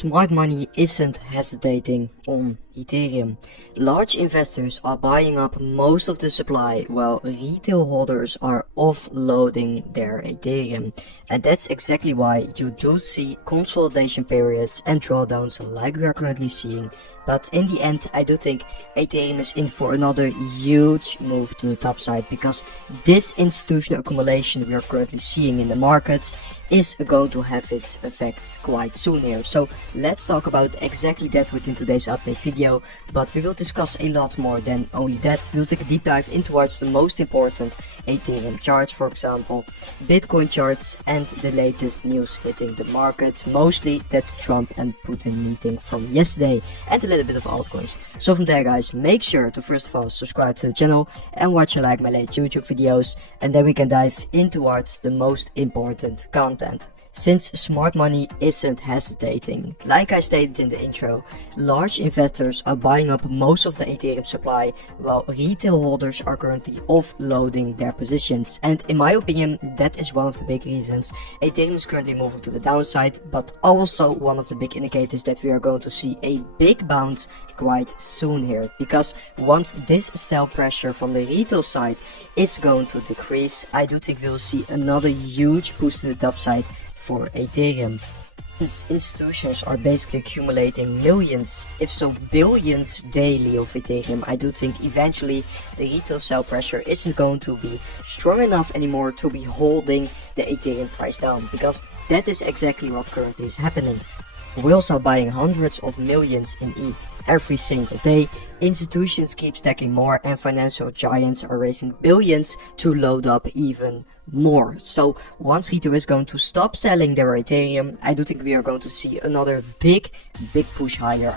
Smart money isn't hesitating on Ethereum. Large investors are buying up most of the supply while retail holders are offloading their Ethereum. And that's exactly why you do see consolidation periods and drawdowns like we are currently seeing. But in the end, I do think Ethereum is in for another huge move to the top side, because this institutional accumulation we are currently seeing in the markets is going to have its effects quite soon here. So let's talk about exactly that within today's update video, but we will discuss a lot more than only that. We'll take a deep dive into what's the most important Ethereum charts, for example, Bitcoin charts, and the latest news hitting the market, mostly that Trump and Putin meeting from yesterday, and a little bit of altcoins. So from there, guys, make sure to first of all subscribe to the channel and watch and like my latest YouTube videos, and then we can dive into what's the most important content. Since smart money isn't hesitating, like I stated in the intro, large investors are buying up most of the Ethereum supply while retail holders are currently offloading their positions. And in my opinion, that is one of the big reasons Ethereum is currently moving to the downside, but also one of the big indicators that we are going to see a big bounce quite soon here. Because once this sell pressure from the retail side is going to decrease, I do think we'll see another huge boost to the top side for Ethereum. Since institutions are basically accumulating millions, if so billions daily of Ethereum, I do think eventually the retail sell pressure isn't going to be strong enough anymore to be holding the Ethereum price down, because that is exactly what currently is happening. Whales are buying hundreds of millions in ETH every single day, institutions keep stacking more, and financial giants are raising billions to load up even more. So once retail is going to stop selling their Ethereum, I do think we are going to see another big push higher.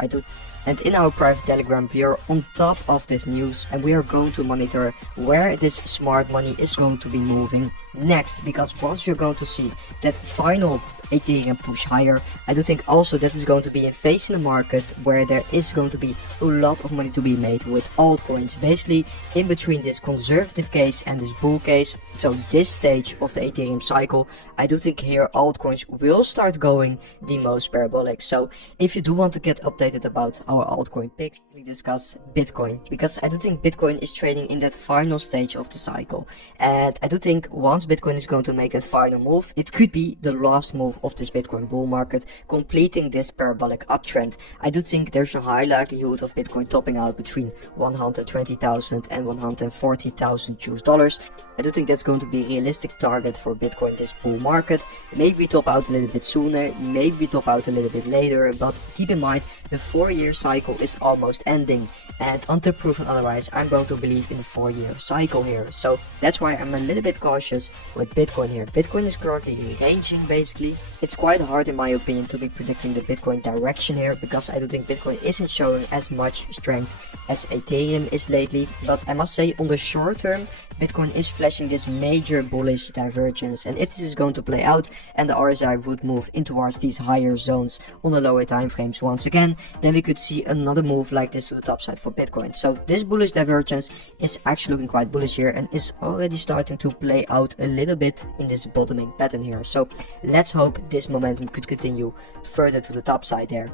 And in our private Telegram, we are on top of this news, and we are going to monitor where this smart money is going to be moving next, because once you're going to see that final Ethereum push higher, I do think also that is going to be a phase in the market where there is going to be a lot of money to be made with altcoins, basically in between this conservative case and this bull case. So this stage of the Ethereum cycle, I do think here altcoins will start going the most parabolic. So if you do want to get updated about our altcoin picks, we discuss Bitcoin, because I do think Bitcoin is trading in that final stage of the cycle, and I do think once Bitcoin is going to make that final move, it could be the last move of this Bitcoin bull market, completing this parabolic uptrend. I do think there's a high likelihood of Bitcoin topping out between 120,000 and 140,000 US dollars. I do think that's going to be a realistic target for Bitcoin this bull market. Maybe we top out a little bit sooner, maybe we top out a little bit later, but keep in mind the 4-year cycle is almost ending, and until proven otherwise, I'm going to believe in the 4-year cycle here. So that's why I'm a little bit cautious with Bitcoin here. Bitcoin is currently ranging basically. It's quite hard in my opinion to be predicting the Bitcoin direction here, because I do think Bitcoin isn't showing as much strength as Ethereum is lately. But I must say, on the short term, Bitcoin is flashing this major bullish divergence, and if this is going to play out and the RSI would move in towards these higher zones on the lower time frames once again, then we could see another move like this to the top side for Bitcoin. So this bullish divergence is actually looking quite bullish here, and is already starting to play out a little bit in this bottoming pattern here. So let's hope this momentum could continue further to the top side there.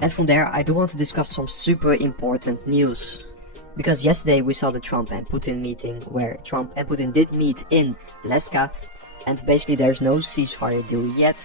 And from there, I do want to discuss some super important news. Because yesterday we saw the Trump and Putin meeting, where Trump and Putin did meet in Alaska, and basically there's no ceasefire deal yet.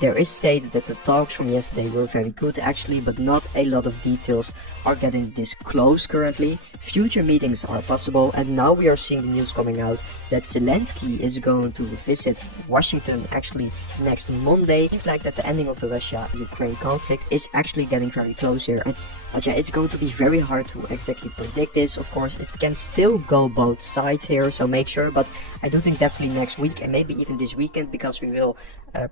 There is stated that the talks from yesterday were very good actually, but not a lot of details are getting disclosed currently. Future meetings are possible, and now we are seeing the news coming out that Zelensky is going to visit Washington actually next Monday. It's like that the ending of the Russia-Ukraine conflict is actually getting very close here. But yeah, it's going to be very hard to exactly predict this. Of course, it can still go both sides here, so make sure. But I do think definitely next week, and maybe even this weekend, because we will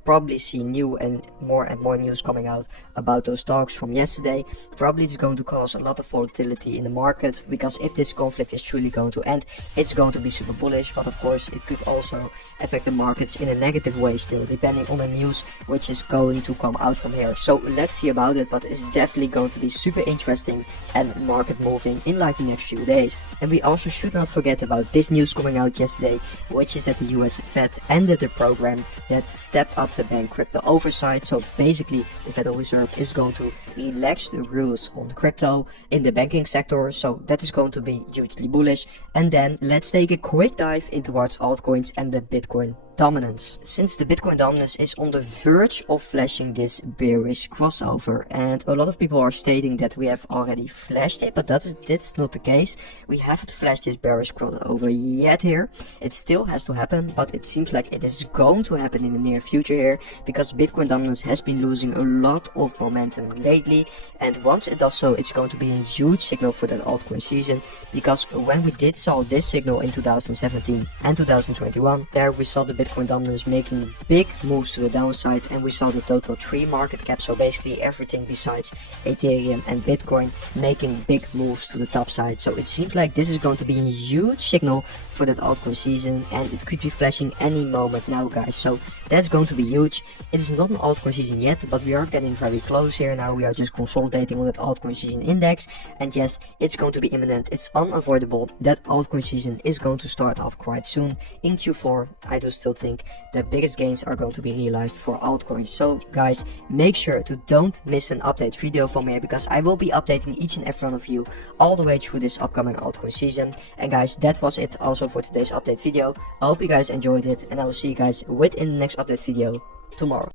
probably see new and more news coming out about those talks from yesterday. Probably it's going to cause a lot of volatility in the market, because if this conflict is truly going to end, it's going to be super bullish. But of course it could also affect the markets in a negative way still, depending on the news which is going to come out from here. So let's see about it, but it's definitely going to be super interesting and market moving in like the next few days. And we also should not forget about this news coming out yesterday, which is that the US Fed ended the program that stepped up the bank crypto oversight. So basically the Federal Reserve is going to relax the rules on crypto in the banking sector, so that is going to be hugely bullish. And then let's take a quick dive into towards altcoins and the Bitcoin dominance. Since the Bitcoin dominance is on the verge of flashing this bearish crossover, and a lot of people are stating that we have already flashed it, but that's not the case. We haven't flashed this bearish crossover yet here. It still has to happen, but it seems like it is going to happen in the near future here, because Bitcoin dominance has been losing a lot of momentum lately, and once it does so, it's going to be a huge signal for that altcoin season, because when we did saw this signal in 2017 and 2021, there we saw the Bitcoin dominance making big moves to the downside, and we saw the total 3 market cap, so basically everything besides Ethereum and Bitcoin, making big moves to the top side. So it seems like this is going to be a huge signal for that altcoin season, and it could be flashing any moment now, guys. So that's going to be huge. It is not an altcoin season yet, but we are getting very close here now. We are just consolidating on that altcoin season index, and yes, it's going to be imminent. It's unavoidable. That altcoin season is going to start off quite soon in Q4. I do still think the biggest gains are going to be realized for altcoins. So guys, make sure to don't miss an update video from here, because I will be updating each and every one of you all the way through this upcoming altcoin season. And guys, that was it also for today's update video. I hope you guys enjoyed it, and I will see you guys within the next update video tomorrow.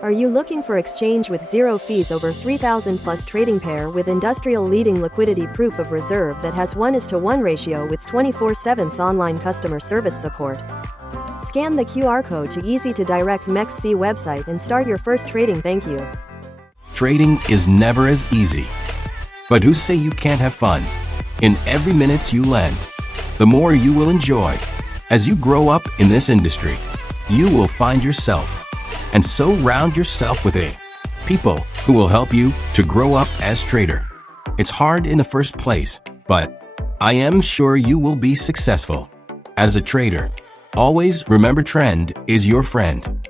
Are you looking for exchange with zero fees over 3,000 plus trading pair with industrial leading liquidity proof of reserve that has 1:1 ratio with 24/7 online customer service support? Scan the QR code to easy to direct MEXC website and start your first trading. Thank you. Trading is never as easy. But who say you can't have fun? In every minute you lend, the more you will enjoy. As you grow up in this industry, you will find yourself, and so round yourself with people who will help you to grow up as trader. It's hard in the first place, but I am sure you will be successful. As a trader, always remember trend is your friend.